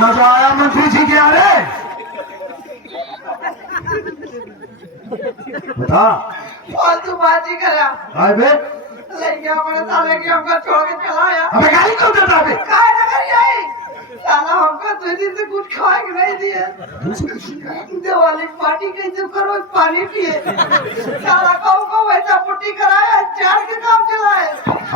मजा आया मंत्री जी के आने बता फालतू बाजी करा आए बे लड़कियां बड़े साले की हमको छोड़ के चला आया अबे गाली क्यों देता है काहे ना करी आई साला हमको 2 दिन से कुछ खाए के नहीं दिए दिवाली पार्टी कैसे करो पानी पिए साला को वैसा पुट्टी कराया चार के काम चलाए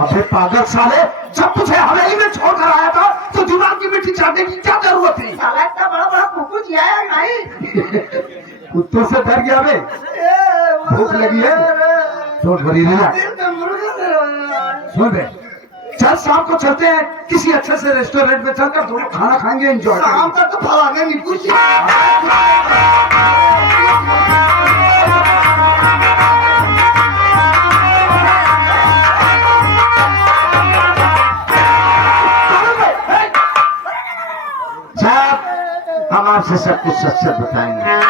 अबे पागल साले जब तुझे हवेली में छोड़ कर आया था तो दिमाग की मिट्टी चाटने की क्या जरूरत थी साला इतना बड़ा बड़ा कुकुर आया नहीं कुत्तों से डर गया बे भूख लगी है तो भरी नहीं सुन बे चल शाम को चलते हैं किसी अच्छे से रेस्टोरेंट में चलकर दोनों खाना खाएंगे एंजॉय शाम तक तो फलाने नहीं कुछ हम आपसे सब कुछ सच सच बताएंगे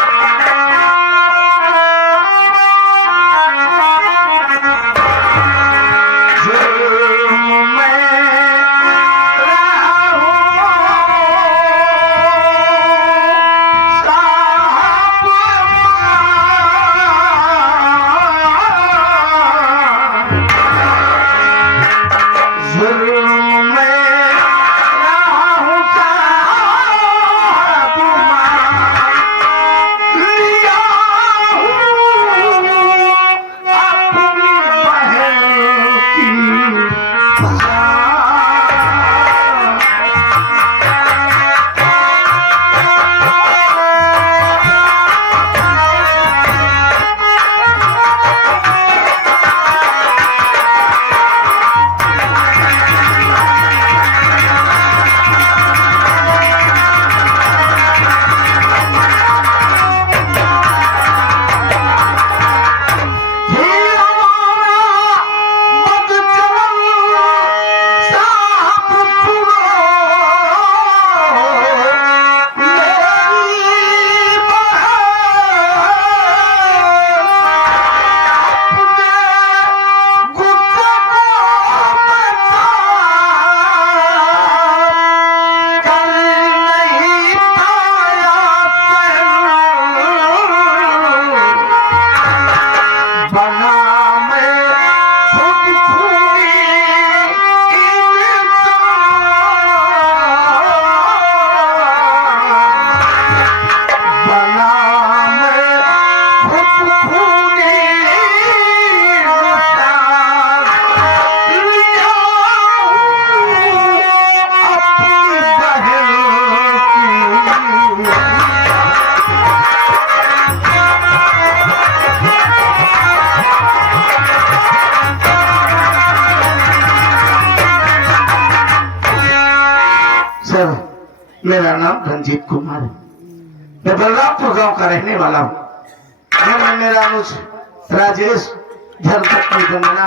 मेरा नाम रंजीत कुमार है। मैं बलरामपुर गांव का रहने वाला हूँ। मेरा अनुज राजेश धर्मपत्नी वंदना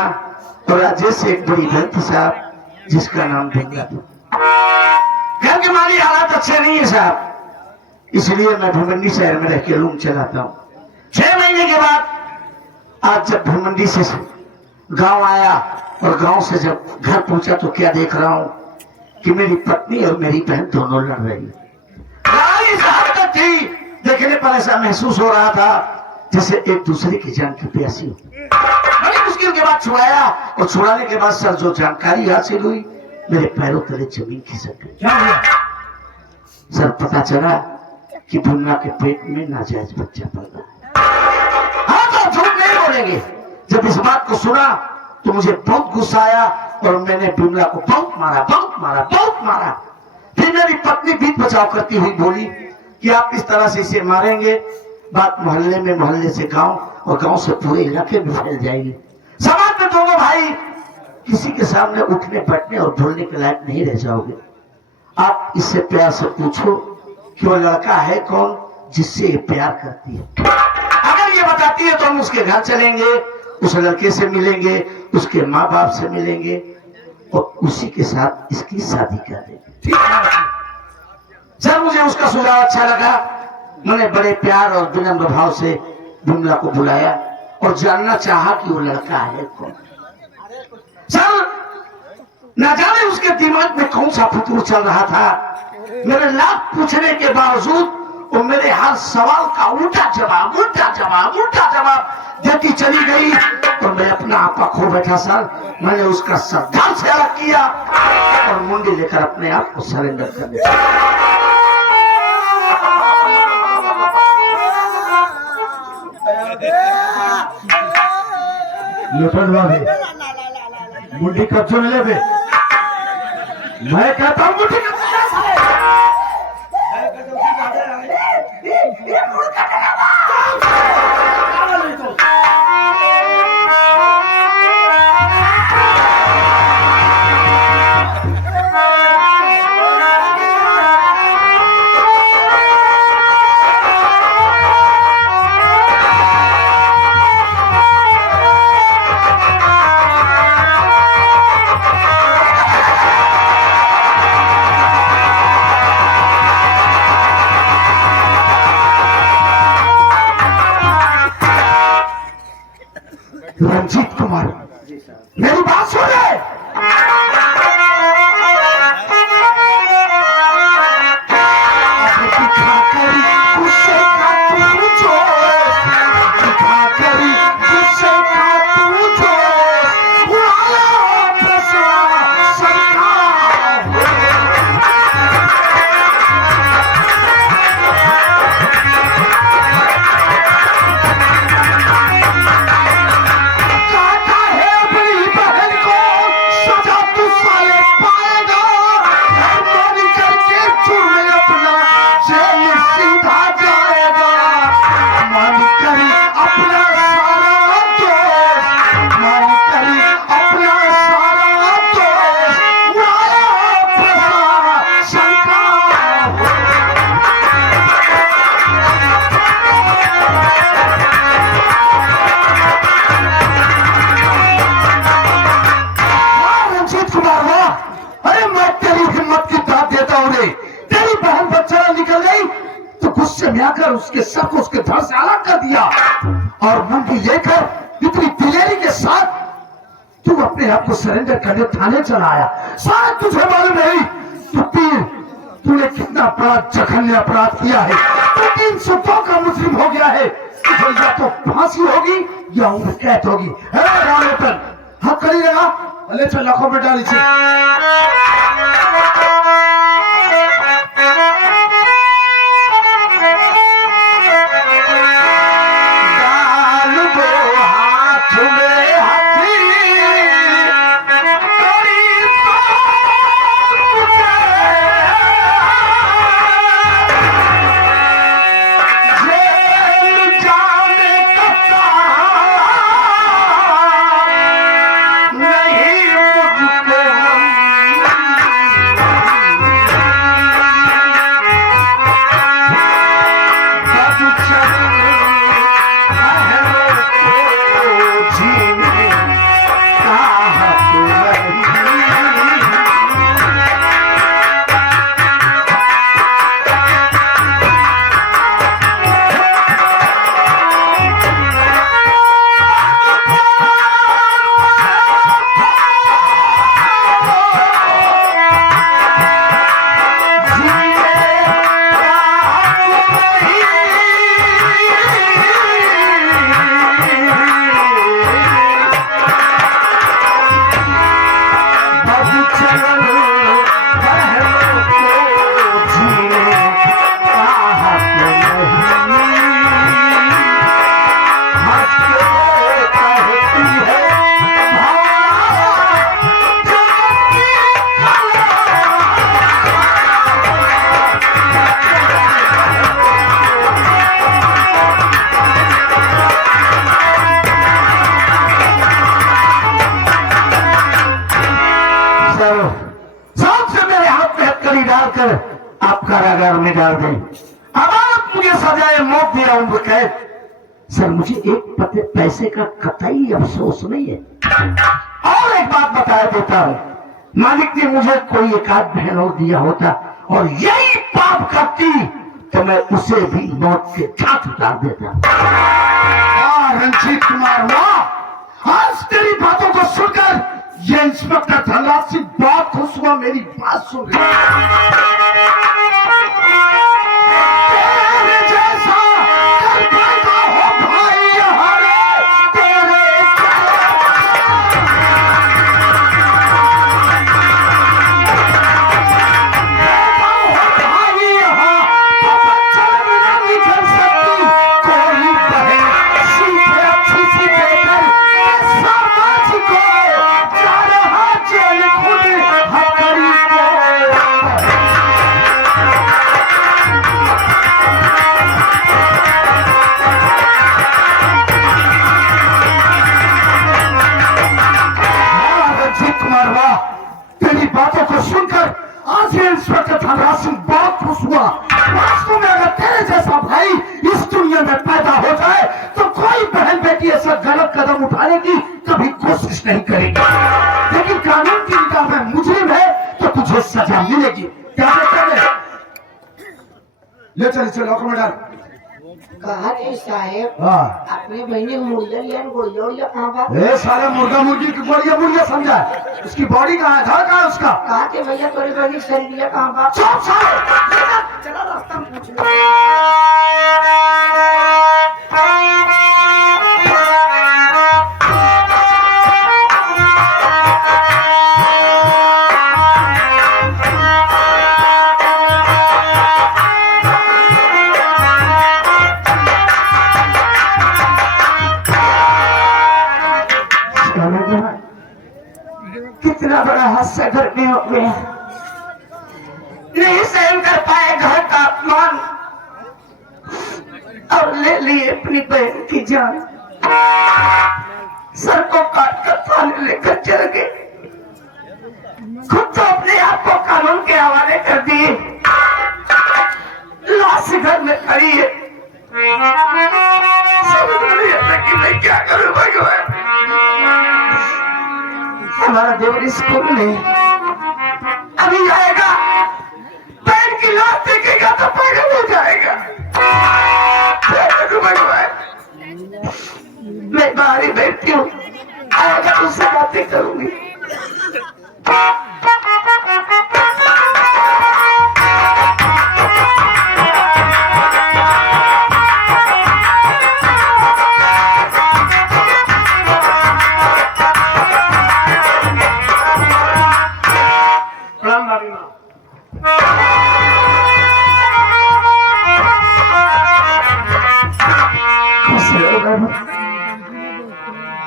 और राजेश से एक बड़ी बहन थी साहब जिसका नाम भिंगा था। घर के माली हालात अच्छे नहीं है साहब, इसलिए मैं भिवंडी शहर में रह के रूम चलाता हूँ। 6 महीने के बाद आज जब भिवंडी से गांव आया और गांव से जब घर पहुंचा तो क्या देख रहा हूँ कि मेरी पत्नी और मेरी बहन दोनों लड़ रही थी। देखने पर ऐसा महसूस हो रहा था जैसे एक दूसरे की जान की प्यासी हो। बड़ी मुश्किल के बाद छुड़ाया और छुड़ाने के बाद सर जो जानकारी हासिल हुई मेरे पैरों तले जमीन खिसक गई। सर पता चला कि बिमला के पेट में नाजायज बच्चा पड़ रहा है। हाँ तो झूठ नहीं बोलेंगे। जब इस बात को सुना तो मुझे बहुत गुस्सा आया और मैंने बिमला को बहुत मारा बहुत मारा बहुत मारा। फिर मेरी पत्नी बीच बचाव करती हुई बोली कि आप इस तरह से इसे मारेंगे बात मोहल्ले में, मोहल्ले से गांव और गांव से पूरे इलाके में फैल जाएगी। समाज में दोनों भाई किसी के सामने उठने बैठने और बोलने के लायक नहीं रह जाओगे। आप इससे प्यार से पूछो कि वो लड़का है कौन जिससे ये प्यार करती है। अगर ये बताती है तो हम उसके घर चलेंगे, उस लड़के से मिलेंगे, उसके माँ बाप से मिलेंगे और उसी के साथ इसकी शादी कर देंगे। ठीक है सर, मुझे उसका सुझाव अच्छा लगा। मैंने बड़े प्यार और विनम्र भाव से बिमला को बुलाया और जानना चाहा कि वो लड़का है कौन। सर न जाने उसके दिमाग में कौन सा फितूर चल रहा था। मेरे लाख पूछने के बावजूद वो मेरे हर सवाल का उल्टा जवाब देती चली गई और मैं अपना आपा खो बैठा। सर मैंने उसका सरदार से अलग किया और मुंडी लेकर अपने आप को सरेंडर कर दिया। मुंडी कब्जों में ले बे। मैं कहता हूँ मुंडी रंजीत कुमार मेरी बात सुने। आकर उसके सब को उसके घर से अलग कर दिया और मुंडी लेकर इतनी दिलेरी के साथ तू अपने आप को सरेंडर करने थाने चला आया। शायद तुझे मालूम नहीं तूने कितना बड़ा जघन्य अपराध किया है। तू 302 का मुजरिम हो गया है। तुझे या तो फांसी होगी या उम्र कैद होगी। हाँ करी रहेगा भले चल लाखों में डाली आप कारागार में डाल दें। अदालत मुझे सजाए मौत दिया उम्र कैद। सर मुझे एक पैसे का कतई अफसोस नहीं है। और एक बात बताया देता है मालिक ने मुझे कोई एक आध बहन और दिया होता और यही पाप करती तो मैं उसे भी मौत के घाट उतार देता। रंजीत कुमार, वाह, आज तेरी बातों को सुनकर ये इंस्पेक्टर धनराज सिंह बहुत खुश हुआ। मेरी बात सुन इंस्पेक्टर धनराज सिंह बहुत खुश हुआ। वास्तव में अगर तेरे जैसा भाई इस दुनिया में पैदा हो जाए तो कोई बहन बेटी ऐसा गलत कदम उठाने की कभी कोशिश नहीं करेगी, लेकिन कानून की निगाह में मुजरिम है तो तुझे सजा मिलेगी। क्या ले चल चलो कमांडर। कहा नहीं साहेब, हाँ, अपने बहने मुर्गा लिया गोलिया कहाँ बा? ए सारा मुर्गा मुर्गी की गोलियां समझा, उसकी बॉडी कहाँ है, धड़ कहाँ है उसका? कहा के भैया तोरी बहनी शरीर कहाँ बा? चुप साले, चला रास्ता में पूछ लो। कितना बड़ा हादसा घर में हो गया, नहीं सहन कर पाए घर का अपमान और ले लिए अपनी बहन की जान। सर को काट कर थाने लेकर चल गए, खुद तो अपने आप को कानून के हवाले कर दिए। लाश घर में खड़ी है, समझ नहीं आता कि मैं क्या करूं भगवान। हमारा देवर स्कूल में अभी आएगा, पैर की लात देखेगा तो पागल हो जाएगा। मैं बाहर ही बैठती हूँ, आएगा उससे बातें करूंगी।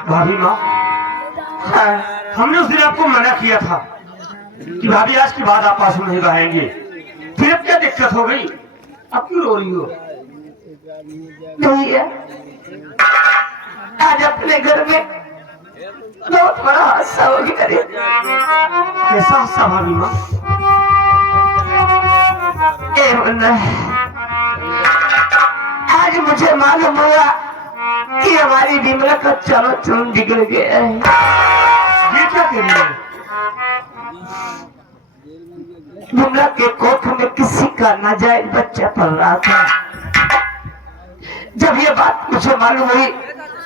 भाभी माँ, हमने उस दिन आपको मना किया था कि भाभी आज के बाद आप आंसू नहीं बहाएंगे, फिर अब क्या दिक्कत हो गई? अब क्यों रो रही हो? नहीं है, आज अपने घर में बहुत बड़ा हादसा हो गया। कैसा हादसा भाभी माँ? आज मुझे मालूम हुआ कि हमारी विमला का चलो चून बिगड़ गया है। ये क्या कह रही है? विमला के कोख में किसी का नाजायज बच्चा पल रहा था। जब ये बात मुझे मालूम हुई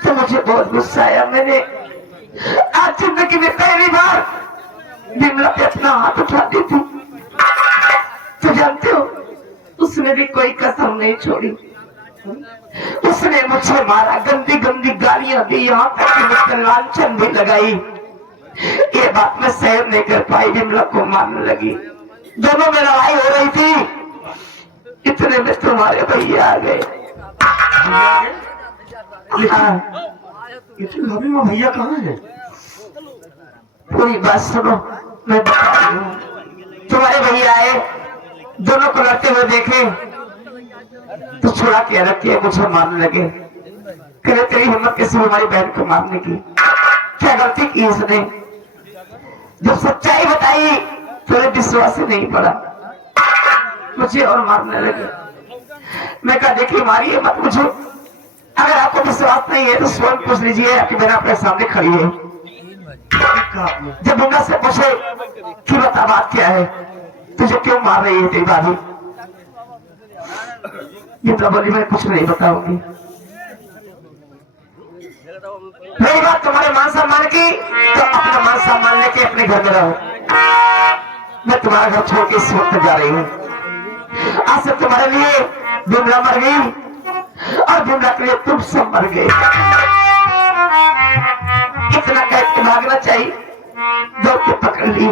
तो मुझे बहुत गुस्सा आया। मैंने आज जिंदगी में पहली बार विमला पे अपना हाथ उठा दी थी। तो जानते हो, उसने भी कोई कसम नहीं छोड़ी। उसने मुझे मारा, गंदी गंदी गालियां दी, यहाँ तक कि मुझे लांछन भी लगाई। ये बात मैं सहन नहीं कर पाई, विमला को मारने लगी। दोनों में लड़ाई हो रही थी, इतने में तुम्हारे भैया आ गए। भाभी माँ भैया कहाँ है? पूरी बात सुनो, मैं बता रही हूँ। तुम्हारे भैया आए, दोनों को लड़ते हुए देखे तो छुड़ा के रखिए, मुझे मारने लगे। करे तेरी हिम्मत कैसे हमारी बहन को मारने की? क्या गलती की इसने? जब सच्चाई बताई तो विश्वास ही नहीं पड़ा, मुझे और मारने लगे। मैं कहा देखिए मारिए मत मुझे, अगर आपको विश्वास नहीं है तो स्वयं पूछ लीजिए, आपकी बहन अपने सामने खड़ी है। जब मुन्ना से पूछे कि बता बात क्या है, तुझे क्यों मार रही है तेरी भाभी? मुन्ना बोली मैं कुछ नहीं बताऊंगी। रही बात तुम्हारे मान सम्मान की, तो अपना मान सम्मान लेके अपने घर में रहो। मैं तुम्हारा घर छोड़ के इस वक्त जा रही हूँ। आज से तुम्हारे लिए बिमला मर गई और बिमला के लिए तुम सब मर गए। इतना कह के भागना चाहिए, दौड़ के पकड़ ली,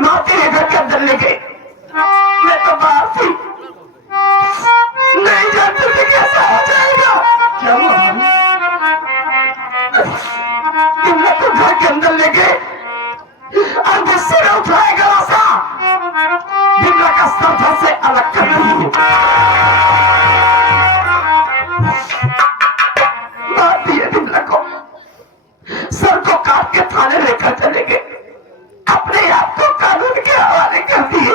माँ तेरे घर के अंदर ले गए। मैं तो बाहर थी, नहीं जानती थी कैसा हो जाएगा। क्या हुआ भाभी? बिमला को घर के अंदर ले गए और गुस्से में उठाएगा ऐसा बिमला का सर धड़ से अलग कर दी। मार दिए बिमला को, सर को काट के थाने लेकर चले गए। अपने आप को कानून के हवाले कर दिए।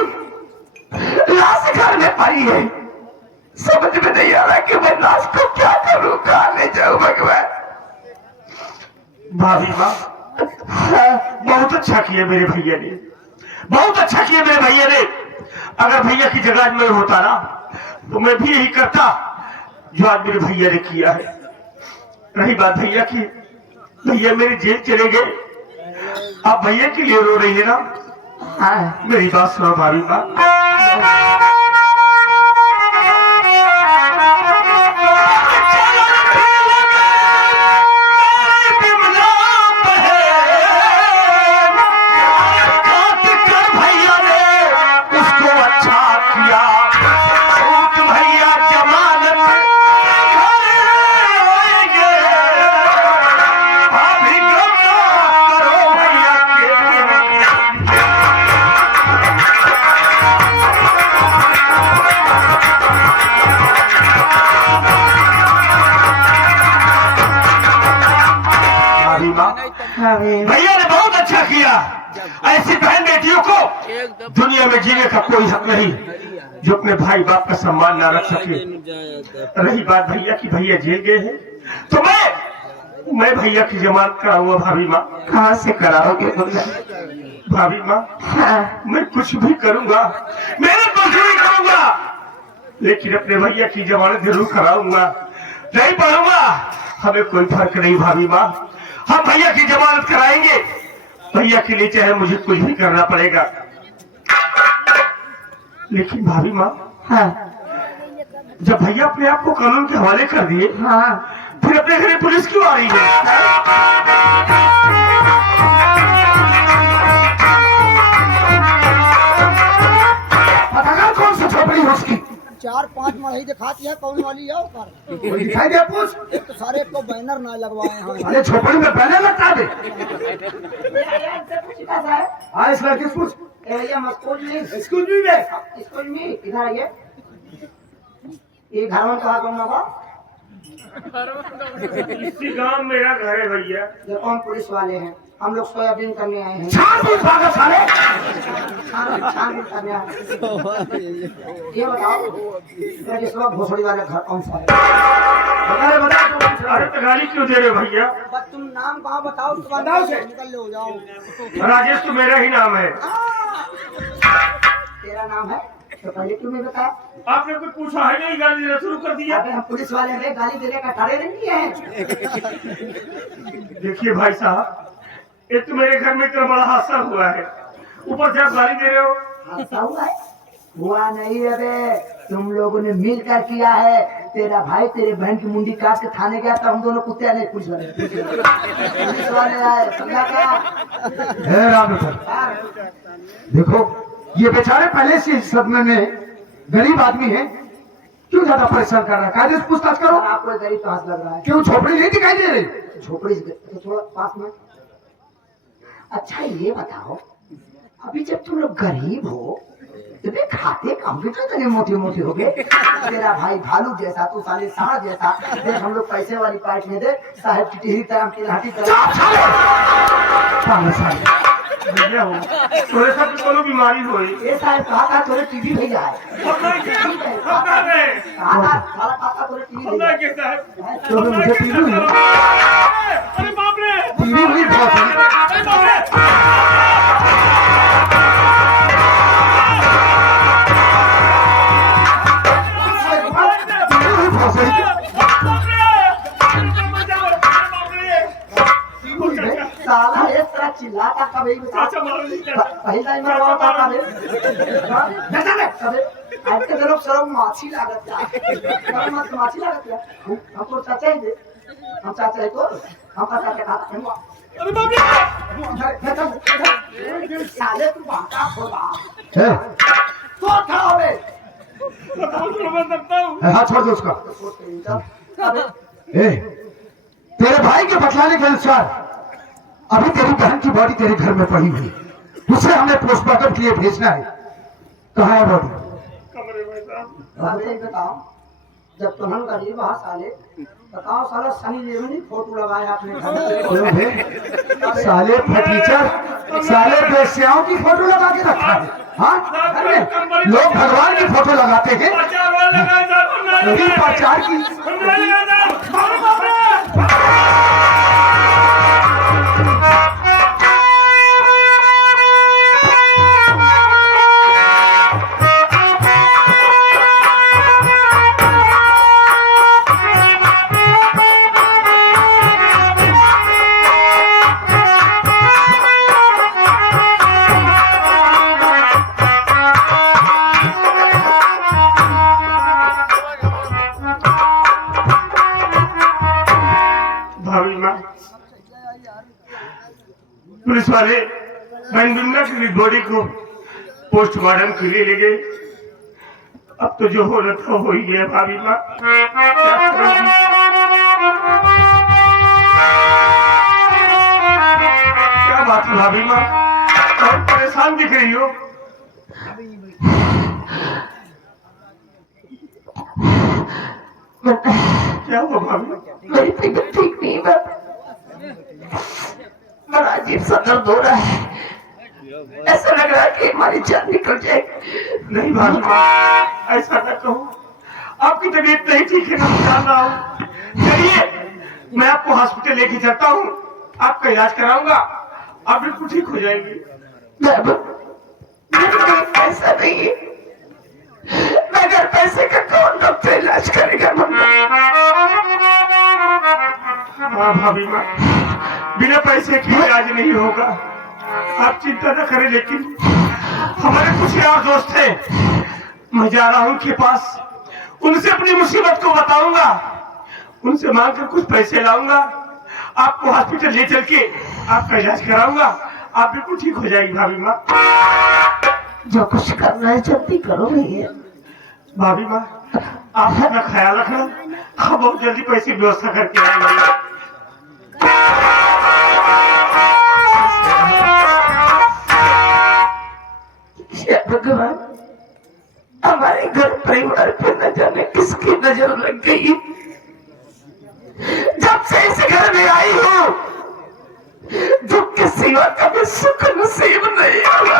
लाश घर में पड़ी है, समझ में नहीं आ रहा कि मैं लाश को क्या करूं, कहां ले जाऊं भगवान। भाभी माँ, बहुत अच्छा किया मेरे भैया ने, बहुत अच्छा किया मेरे भैया ने। अगर भैया की जगह में होता ना तो मैं भी यही करता जो आज मेरे भैया ने किया है। रही बात भैया की, भैया मेरे जेल चले गए, आप भैया के लिए रो रही है ना? हाँ। मेरी बात सुनो भाभी माँ, भैया ने बहुत अच्छा किया। ऐसी बहन बेटियों को दुनिया में जीने का कोई हक नहीं जो अपने भाई बाप का सम्मान ना रख सके। रही बात भैया की, भैया जेल गए हैं तो मैं भैया की जमानत कराऊंगा। भाभी माँ, कहाँ से कराओगे? भाभी माँ, हाँ। मैं कुछ भी करूंगा, मैंने कुछ भी करूंगा, लेकिन अपने भैया की जमानत जरूर कराऊंगा। नहीं पढ़ूंगा, हमें कोई फर्क नहीं भाभी माँ, हम भैया की जमानत कराएंगे। भैया के लिए चाहे मुझे कुछ भी करना पड़ेगा। लेकिन भाभी माँ, हाँ। जब भैया अपने आप को कानून के हवाले कर दिए, हाँ। फिर अपने घर में पुलिस क्यों आ रही है? पता कर कौन सी छोकरी है उसकी? 4-5 मढ़ई दिखाती है, कौन वाली है ऊपर? कोई दिखाई दे पूछ। एक तो सारे को बैनर ना लगवाए हैं। अरे छोकरी में बैनर लगता दे। हाँ, इस लड़की से पूछ। स्कूल में इधर आइए। ये घर में कहा कौन होगा? इसी गांव मेरा घर है भैया। ये कौन पुलिस वाले हैं? हम लोग सोयाबीन करने आए हैं। छानबीन भागा साले। छानबीन करने आए हैं। ये बताओ, इस वक्त भोसड़ी वाले घर कौन सा है? अरे तो गाली क्यों दे रहे हो भैया? बस तुम नाम कहाँ बताओ, उसके बाद बताओ से निकल लो जाओ। राजेश तो मेरा ही नाम है। तेरा नाम है तो पहले क्यों नहीं बताया? आपने कुछ पूछा है नहीं, गाली देना शुरू कर दिया। अबे हम पुलिस वाले हैं, गाली देने का खड़े नहीं है। देखिए भाई साहब, एक तो मेरे घर में इतना बड़ा हादसा हुआ है, ऊपर से आप गाली दे रहे हो। हादसा हुआ है? हुआ नहीं है बे, तुम लोगों ने मिलकर किया है। तेरा भाई तेरे बहन की मुंडी काट के थाने गया था, हम दोनों कुत्ते नहीं पुलिस वाले आए, समझा क्या? राम देखो, ये बेचारे पहले से इस सदमे में गरीब आदमी है, क्यों ज्यादा परेशान कर रहा है? कायदे से पूछताछ करो। आपको गरीब पास लग रहा है? क्यों झोपड़ी नहीं दिखाई दे रही? झोपड़ी से तो थोड़ा पास में। अच्छा ये बताओ, अभी जब तुम लोग गरीब हो तो बे खाते कंप्यूटर इतने मोटे मोटे हो गए। तेरा भाई भालू जैसा, तू साले सांड जैसा। देख हम लोग पैसे वाली पाइप में दे, साहेब की टिहरी तरह की लाठी तरह। भैया हो थोड़े सब कोनो बीमारी हो। ये साहब कहा था तोरे टीवी भैया है। साला कहा था तोरे टीवी भैया है। तो मुझे पीलू अरे बाप रे। बीवी हुई भौसड़ी। बीवी हुई भौसड़ी। साला एक तरह चिल्लाता कभी पहला ही मरवा होता कभी कभी आज के दिनों सर्व माछी लागत है मत माछी लागत है हमको चाचा ही दे हम चाचा है तो हम चाचा के खाता है साले तू भागा खोला है? तो था अबे हाथ छोड़ दो उसका। ए, तेरे भाई के बतलाने के अनुसार अभी तेरी बहन की बॉडी तेरे घर में पड़ी हुई, उसे हमें पोस्टमार्टम के लिए भेजना है। कहाँ है बॉडी? साले बताओ जब तुमन गरीब वहाँ साले बताओ साला सनी लेवनी फोटो लगाया आपने घर में साले फटीचर, साले बेस्याओं की फोटो लगा के रखा है। हाँ, घर में लोग भगवान की फोटो लगाते हैं, लेकिन प्रचार की पुलिस वाले बहन बिमला की बॉडी को पोस्टमार्टम के लिए ले गए। अब तो जो हो रहा था हो ही गया। भाभी माँ क्या करोगी? क्या बात है भाभी माँ, बहुत परेशान दिख रही हो। क्या हुआ भाभी? मेरी तबीयत ठीक नहीं है बड़ा अजीब सा दर्द हो रहा है ऐसा लग रहा है कि हमारी जान निकल जाएगी। नहीं भाभी माँ, ऐसा न कहो, आपकी तबीयत नहीं ठीक है, मैं जान रहा हूँ। चलिए मैं आपको हॉस्पिटल लेके चलता हूँ, आपका इलाज कराऊंगा, आप बिल्कुल ठीक हो जाएंगे। ऐसा नहीं है, बगैर पैसे का कौन डॉक्टर इलाज करेगा? हाँ भाभी माँ, बिना पैसे के इलाज नहीं होगा, आप चिंता न करें। लेकिन हमारे कुछ यार दोस्त हैं, मैं जा रहा हूँ उनके पास, उनसे अपनी मुसीबत को बताऊंगा, उनसे मांग कर कुछ पैसे लाऊंगा, आपको हॉस्पिटल ले चल के आपका इलाज कराऊंगा, आप बिल्कुल ठीक हो जाएगी भाभी माँ। जो कुछ करना है जल्दी करो भैया। भाभी माँ आप अपना ख्याल रखना, हम बहुत जल्दी पैसे की व्यवस्था करके आएंगे। भगवान हमारे घर परिवार पे न जाने किसकी नजर लग गई, जब से इस घर में आई हूँ दुख के सिवा कभी सुख नसीब नहीं हुआ।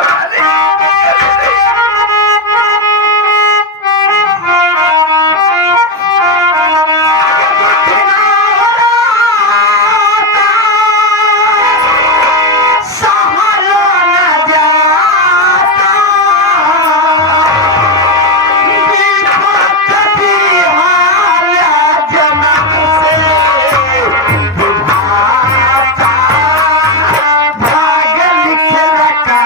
भाग लिख रखा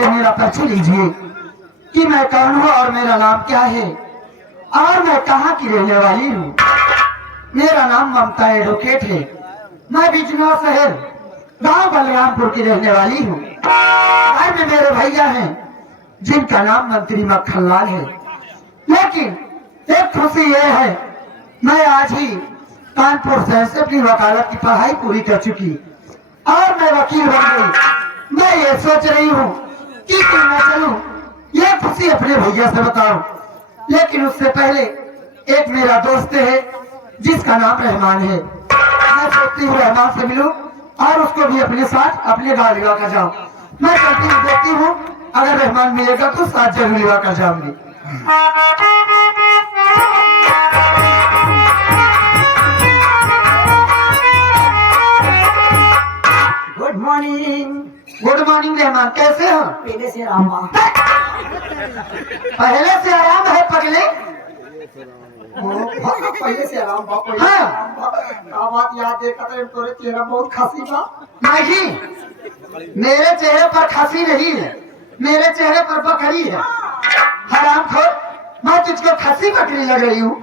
पहले मेरा परिचय लीजिए कि मैं कौन हूँ और मेरा नाम क्या है और मैं कहाँ की रहने वाली हूँ। मेरा नाम ममता एडवोकेट है। मैं बिजनौर शहर गांव बलरामपुर की रहने वाली हूँ। घर में मेरे भैया हैं जिनका नाम मंत्री मक्खनलाल है। लेकिन एक खुशी ये है, मैं आज ही कानपुर शहर से अपनी वकालत की पढ़ाई पूरी कर चुकी और मैं वकील बन गई। मैं ये सोच रही हूँ कि क्यों मैं चलूं, ये खुशी अपने भैया से बताऊं। लेकिन उससे पहले एक मेरा दोस्त है जिसका नाम रहमान है। मैं सोचती हूँ रहमान से मिलूं और उसको भी अपने साथ अपने गाँव लिवा कर जाऊं। मैं चलती हूँ, देखती हूँ अगर रहमान मिलेगा तो साथ जरूर लिवा कर जाऊंगी। Good morning. Good morning Rahman, कैसे हो? पहले से राम बा। पहले से आराम है पगले। पहले से राम बा। हाँ। बात याद देखा तो तोरे चेहरा बहुत खासी बा। नहीं, मेरे चेहरे पर खांसी नहीं है, मेरे चेहरे पर बकरी है। हराम खोर, मैं तुझको खांसी बकरी लग रही हूँ?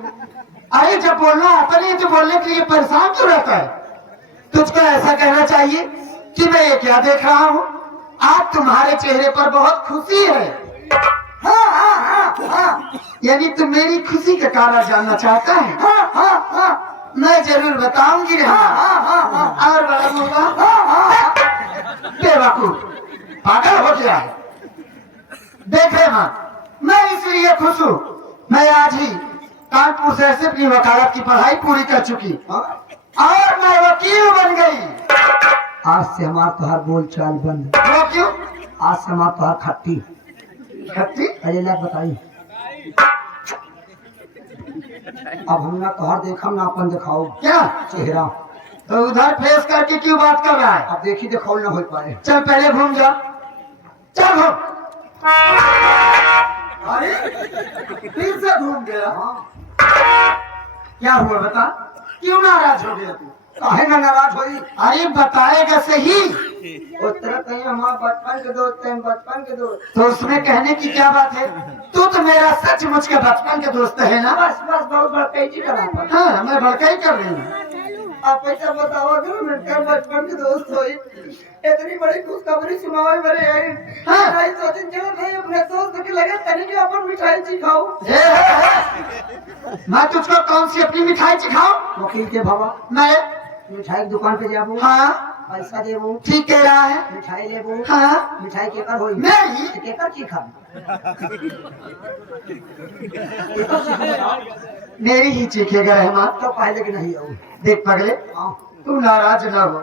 अरे जब बोलना आता नहीं तो बोलने के लिए परेशान क्यों रहता है? तुझको ऐसा कहना चाहिए कि मैं ये क्या देख रहा हूँ, आज तुम्हारे चेहरे पर बहुत खुशी है। हाँ हाँ हाँ हाँ, यानी तुम मेरी खुशी का कारण जानना चाहता है? हाँ हाँ हाँ, मैं जरूर बताऊंगी। हाँ हाँ हाँ, और बड़ा बोला। हाँ हाँ, बेवकूफ, पागल हो गया है। देखे माँ, मैं इसलिए खुश हूँ, मैं आज ही कानपुर शहर से अपनी वकालत की पढ़ाई पूरी कर चुकी और मैं वकील बन गई। आज से हमारा तोहार बोल चाल बंद। वो क्यों? आज से हमारा तोहार खट्टी खट्टी? अरे ला बताई। अब हम ना तोहार देखम ना अपन दिखाओ क्या? चेहरा। तो उधर फेस करके क्यों बात कर रहा है? अब देखी दिखाओ ना हो पाए। चल पहले घूम जा, चल घूम। अरे फिर से घूम गया। क्या हुआ बता, क्यों नाराज हो गया तू? काहे ना नाराज होई? अरे बताएगा सही। उतरा कहीं हमारा बचपन के दोस्त हैं, बचपन के दोस्त। तो उसमें कहने की क्या बात है? तू तो मेरा सचमुच का बचपन के दोस्त है ना? बस बस बहुत बड़ा कैची करा। हाँ, मैं भड़का ही कर रही हूँ। आप ऐसा बताओ अगर मिलकर बचपन के दोस्त होई, इतनी बड़ी खुशखबरी सुनाओ मेरे हाँ। नहीं सोचन चलो भाई अपने दोस्त के लगे तनी जो अपन मिठाई चिखाओ। मैं तुझको कौन सी अपनी मिठाई चिखाऊं? वकील के बाबा मैं? मिठाई की दुकान पे जाबू। हाँ, पैसा देबू। ठीक कह रहा है। मिठाई लेबू। हाँ, मिठाई केकर होई? मेरी। केकर चिखा? मेरी ही चीखेगा रहमान। तो पहले की नहीं आऊ। देख पगले, तू नाराज न हो,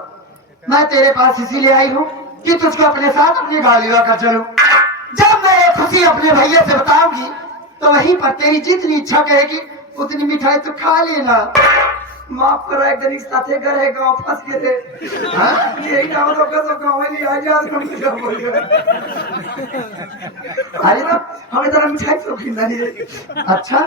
मैं तेरे पास इसीलिए आई हूँ कि तुझको अपने साथ अपनी गाड़ी लेकर चलूं। जब मैं ये खुशी अपने भैया से बताऊंगी तो वहीं पर तेरी जितनी इच्छा करेगी उतनी मिठाई तो खा लेना। माफ करो एक दिन साथे घर है गांव फंस गए थे। हाँ? यही गांव तो कसो गांव में नहीं आजाद कम से कम बोल गए। अरे तो हमें तो मिठाई शौकीन नहीं है। अच्छा,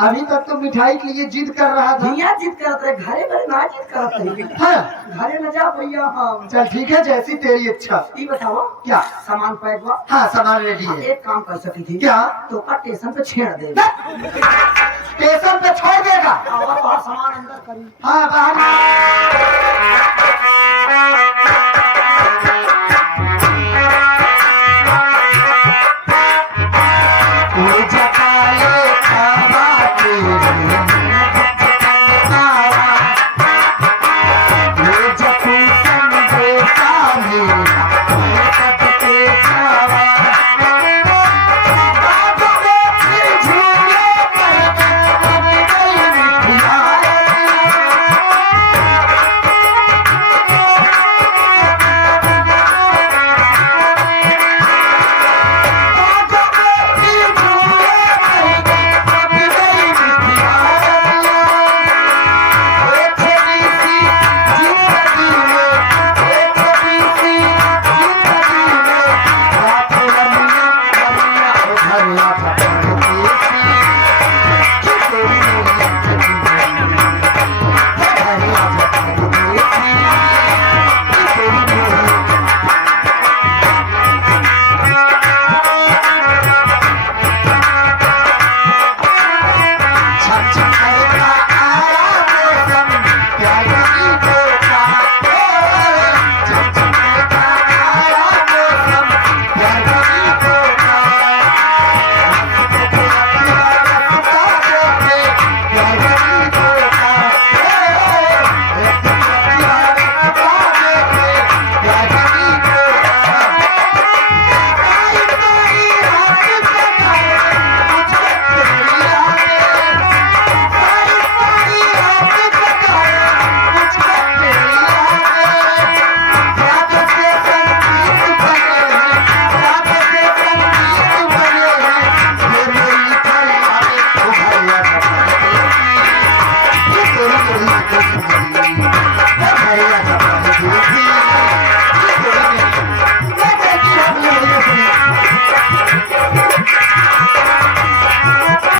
अभी तक तो मिठाई के लिए जिद कर रहा था। भैया जिद करते हैं, घरे पर ना जिद करते हैं। हाँ, घरे न जा भैया हम। चल ठीक है, जैसी तेरी इच्छा। ये बताओ क्या? सामान पैक हुआ? हाँ, सामान रेडी है। एक काम कर सकी थी क्या? तो का स्टेशन पे छेड़ दे। स्टेशन पे छोड़ देगा? और सामान अंदर करी। हाँ, बाहर